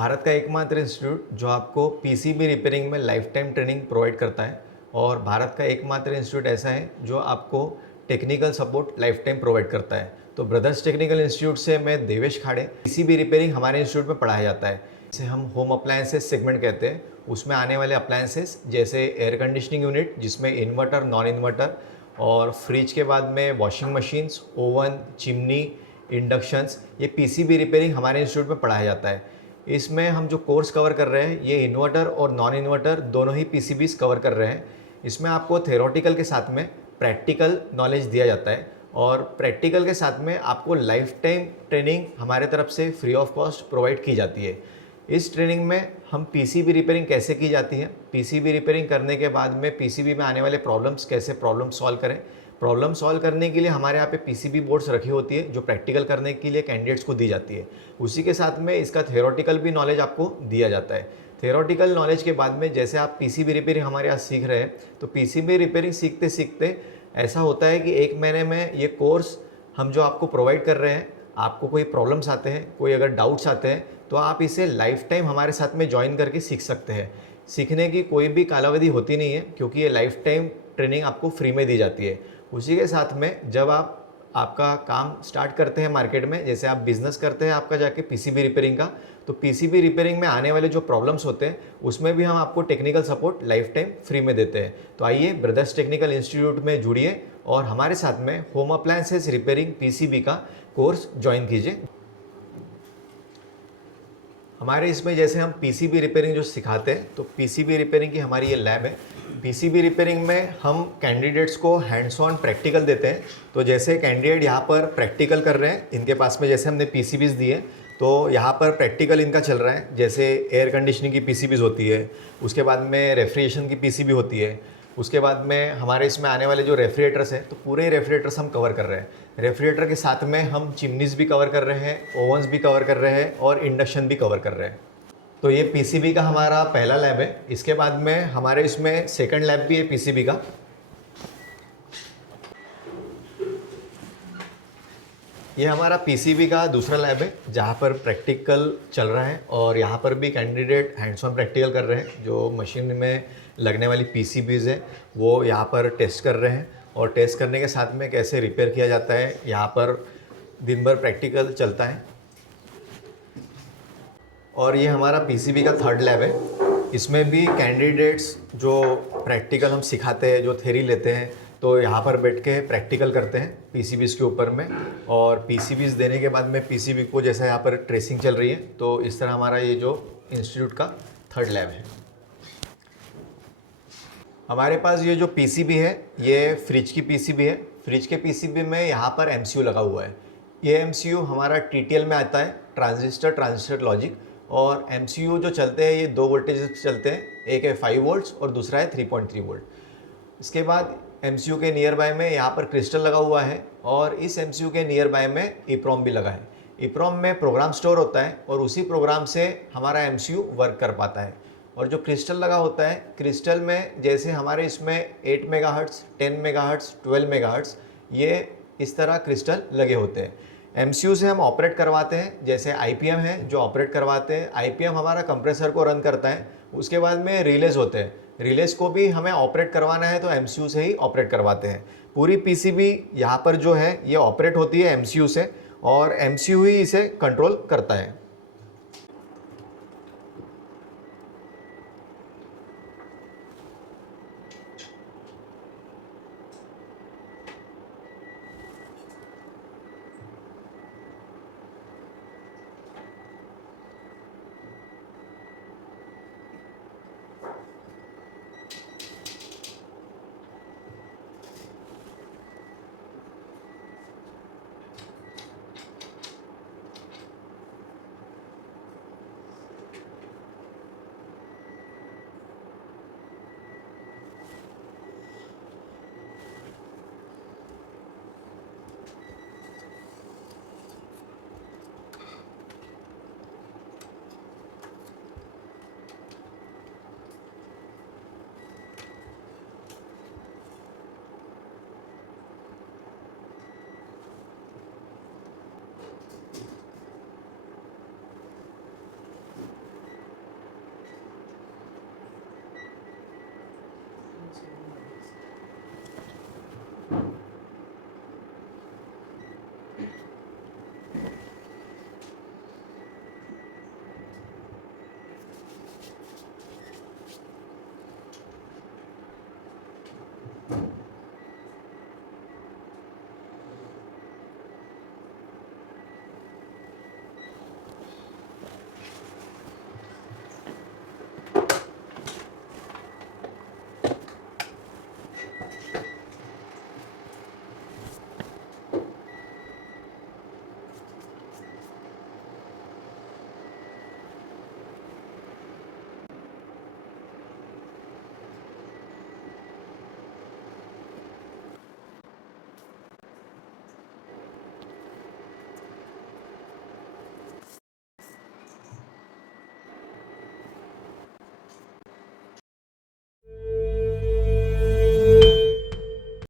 भारत का एकमात्र इंस्टीट्यूट जो आपको पीसीबी रिपेयरिंग में लाइफ टाइम ट्रेनिंग प्रोवाइड करता है और भारत का एकमात्र इंस्टीट्यूट ऐसा है जो आपको technical support life time provide करता है। तो ब्रदर्स टेक्निकल इंस्टीट्यूट से मैं देवेश खाड़े, पीसीबी रिपेयरिंग हमारे इंस्टीट्यूट में पढ़ाया जाता है। इसे हम होम अप्लायंसेस सेगमेंट कहते हैं। उसमें आने वाले अप्लायंसेस जैसे एयर कंडीशनिंग यूनिट जिसमें इन्वर्टर, नॉन इन्वर्टर और फ्रिज के बाद में washing machines, oven, chimney, inductions, ये पीसीबी रिपेयरिंग हमारे इंस्टीट्यूट में पढ़ाया जाता है। इसमें हम जो कोर्स कवर कर रहे हैं ये इन्वर्टर और नॉन इन्वर्टर दोनों ही पीसीबीज कवर कर रहे हैं। इसमें आपको थ्योरेटिकल के साथ में प्रैक्टिकल नॉलेज दिया जाता है और प्रैक्टिकल के साथ में आपको लाइफ टाइम ट्रेनिंग हमारे तरफ से फ्री ऑफ कॉस्ट प्रोवाइड की जाती है। इस ट्रेनिंग में हम पीसीबी रिपेयरिंग कैसे की जाती है, पीसीबी रिपेयरिंग करने के बाद में पीसीबी में आने वाले प्रॉब्लम्स कैसे प्रॉब्लम सॉल्व करें, प्रॉब्लम सॉल्व करने के लिए हमारे यहाँ पे पीसीबी बोर्ड्स रखी होती है जो प्रैक्टिकल करने के लिए कैंडिडेट्स को दी जाती है। उसी के साथ में इसका थ्योरेटिकल भी नॉलेज आपको दिया जाता है। थ्योरेटिकल नॉलेज के बाद में जैसे आप पीसीबी रिपेयरिंग हमारे यहाँ सीख रहे हैं तो पीसीबी रिपेयरिंग सीखते सीखते ऐसा होता है कि 1 महीने में ये कोर्स हम जो आपको प्रोवाइड कर रहे हैं, आपको कोई प्रॉब्लम्स आते हैं, कोई अगर डाउट्स आते हैं तो आप इसे लाइफ टाइम हमारे साथ में ज्वाइन करके सीख सकते हैं। सीखने की कोई भी कालावधि होती नहीं है क्योंकि ये लाइफ टाइम ट्रेनिंग आपको फ्री में दी जाती है। उसी के साथ में जब आप आपका काम स्टार्ट करते हैं मार्केट में, जैसे आप बिजनेस करते हैं आपका जाके पीसीबी रिपेयरिंग का, तो पीसीबी रिपेयरिंग में आने वाले जो प्रॉब्लम्स होते हैं उसमें भी हम आपको technical support life time free में देते हैं। तो आइए ब्रदर्स टेक्निकल इंस्टीट्यूट में जुड़िए और हमारे साथ में होम अप्लायंसेस रिपेयरिंग पीसीबी का कोर्स ज्वाइन कीजिए। हमारे इसमें जैसे हम पीसीबी रिपेयरिंग जो सिखाते हैं तो पीसीबी रिपेयरिंग की हमारी ये लैब है। पीसीबी रिपेयरिंग में हम कैंडिडेट्स को हैंड्स ऑन प्रैक्टिकल देते हैं। तो जैसे कैंडिडेट यहाँ पर प्रैक्टिकल कर रहे हैं, इनके पास में जैसे हमने पीसीबीज दिए तो यहाँ पर प्रैक्टिकल इनका चल रहा है। जैसे एयर कंडीशनिंग की पीसीबीज होती है, उसके बाद में रेफ्रिजरेशन की पीसीबी होती है, उसके बाद में हमारे इसमें आने वाले जो रेफ्रिजरेटर्स हैं तो पूरे रेफ्रिजरेटर्स हम कवर कर रहे हैं। रेफ्रिजरेटर के साथ में हम चिमनीज भी कवर कर रहे हैं, ओवंस भी कवर कर रहे हैं और इंडक्शन भी कवर कर रहे हैं। तो ये पीसीबी का हमारा पहला लैब है। इसके बाद में हमारे इसमें सेकंड लैब भी है पीसीबी का। ये हमारा पीसीबी का दूसरा लैब है जहाँ पर प्रैक्टिकल चल रहा है और यहाँ पर भी कैंडिडेट हैंड्स ऑन प्रैक्टिकल कर रहे हैं। जो मशीन में लगने वाली पीसीबीज है वो यहाँ पर टेस्ट कर रहे हैं और टेस्ट करने के साथ में कैसे रिपेयर किया जाता है यहाँ पर दिन भर प्रैक्टिकल चलता है। और ये हमारा पीसीबी का थर्ड लैब है। इसमें भी कैंडिडेट्स जो प्रैक्टिकल हम सिखाते हैं, जो थ्योरी लेते हैं, तो यहाँ पर बैठ के प्रैक्टिकल करते हैं पीसीबीज़ के ऊपर में। और पीसीबीज़ देने के बाद में पीसीबी को जैसा यहाँ पर ट्रेसिंग चल रही है तो इस तरह हमारा ये जो इंस्टीट्यूट का थर्ड लैब है। हमारे पास ये जो पीसीबी है ये फ्रिज की पीसीबी है। फ्रिज के पीसीबी में यहाँ पर एमसीयू लगा हुआ है। ये एमसीयू हमारा टीटीएल में आता है, ट्रांजिस्टर लॉजिक। और एमसीयू जो चलते हैं ये 2 वोल्टेज चलते हैं, एक है 5 वोल्ट्स और दूसरा है 3.3 वोल्ट। इसके बाद एमसीयू के नियर बाय में यहाँ पर क्रिस्टल लगा हुआ है और इस एमसीयू के नियर बाय में ईप्रोम भी लगा है। ईप्रोम में प्रोग्राम स्टोर होता है और उसी प्रोग्राम से हमारा एमसीयू वर्क कर पाता है। और जो क्रिस्टल लगा होता है, क्रिस्टल में जैसे हमारे इसमें 8 मेगाहर्ट्ज़, 10 मेगाहर्ट्ज़, 12 मेगाहर्ट्ज़, ये इस तरह क्रिस्टल लगे होते हैं। एमसीयू से हम ऑपरेट करवाते हैं। जैसे आईपीएम है जो ऑपरेट करवाते हैं, आईपीएम हमारा कंप्रेसर को रन करता है। उसके बाद में रिलेज होते हैं, रिलेज को भी हमें ऑपरेट करवाना है तो एमसीयू से ही ऑपरेट करवाते हैं। पूरी पीसीबी यहाँ पर जो है ये ऑपरेट होती है एमसीयू से और एमसीयू ही इसे कंट्रोल करता है।